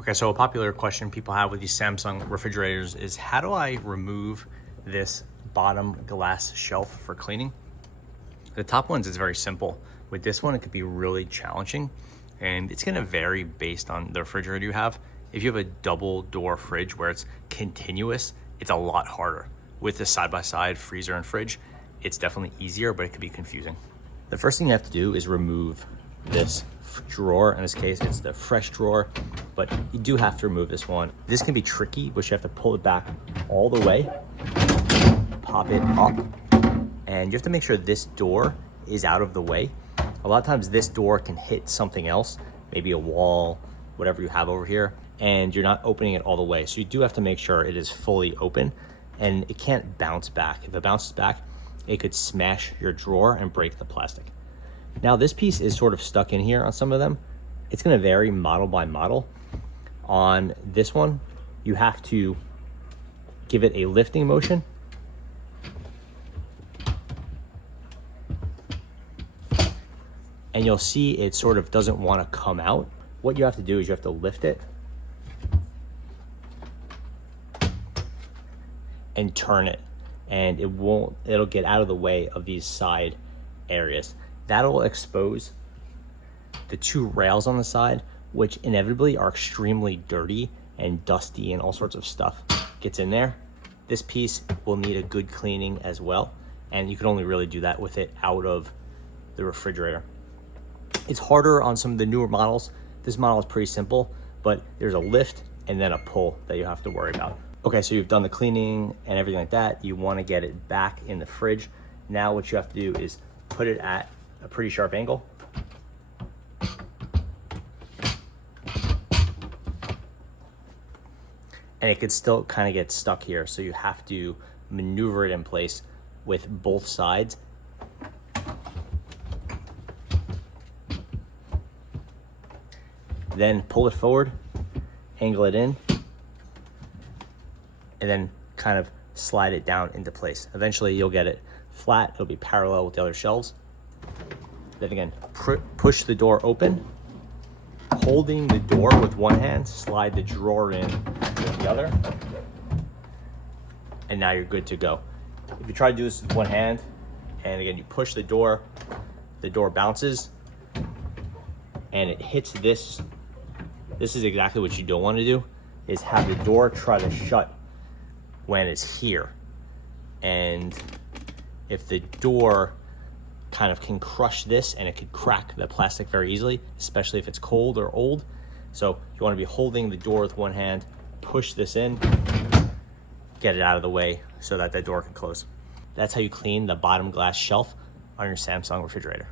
Okay, so a popular question people have with these Samsung refrigerators is how do I remove this bottom glass shelf for cleaning? The top ones is very simple. With this one, it could be really challenging, and it's gonna vary based on the refrigerator you have. If you have a double door fridge where it's continuous, it's a lot harder. With the side-by-side freezer and fridge, it's definitely easier, but it could be confusing. The first thing you have to do is remove this drawer. In this case, it's the fresh drawer, but you do have to remove this one. This can be tricky, but you have to pull it back all the way, pop it up, and you have to make sure this door is out of the way. A lot of times this door can hit something else, maybe a wall, whatever you have over here, and you're not opening it all the way. So you do have to make sure it is fully open and it can't bounce back. If it bounces back, it could smash your drawer and break the plastic. Now this piece is sort of stuck in here on some of them. It's gonna vary model by model. On this one, you have to give it a lifting motion. And you'll see it sort of doesn't wanna come out. What you have to do is you have to lift it and turn it, and it'll get out of the way of these side areas. That'll expose the two rails on the side, which inevitably are extremely dirty and dusty and all sorts of stuff gets in there. This piece will need a good cleaning as well, and you can only really do that with it out of the refrigerator. It's harder on some of the newer models. This model is pretty simple, but there's a lift and then a pull that you have to worry about. Okay, so you've done the cleaning and everything like that. You want to get it back in the fridge. Now what you have to do is put it at a pretty sharp angle. And it could still kind of get stuck here, so you have to maneuver it in place with both sides. Then pull it forward, angle it in, and then kind of slide it down into place. Eventually you'll get it flat, it'll be parallel with the other shelves. Then again, push the door open, holding the door with one hand, slide the drawer in with the other, and now you're good to go. If you try to do this with one hand, and again, you push the door bounces, and it hits this. This is exactly what you don't want to do, is have the door try to shut when it's here. And if the door kind of can crush this, and it could crack the plastic very easily, especially if it's cold or old. So you want to be holding the door with one hand, push this in, get it out of the way so that the door can close. That's how you clean the bottom glass shelf on your Samsung refrigerator.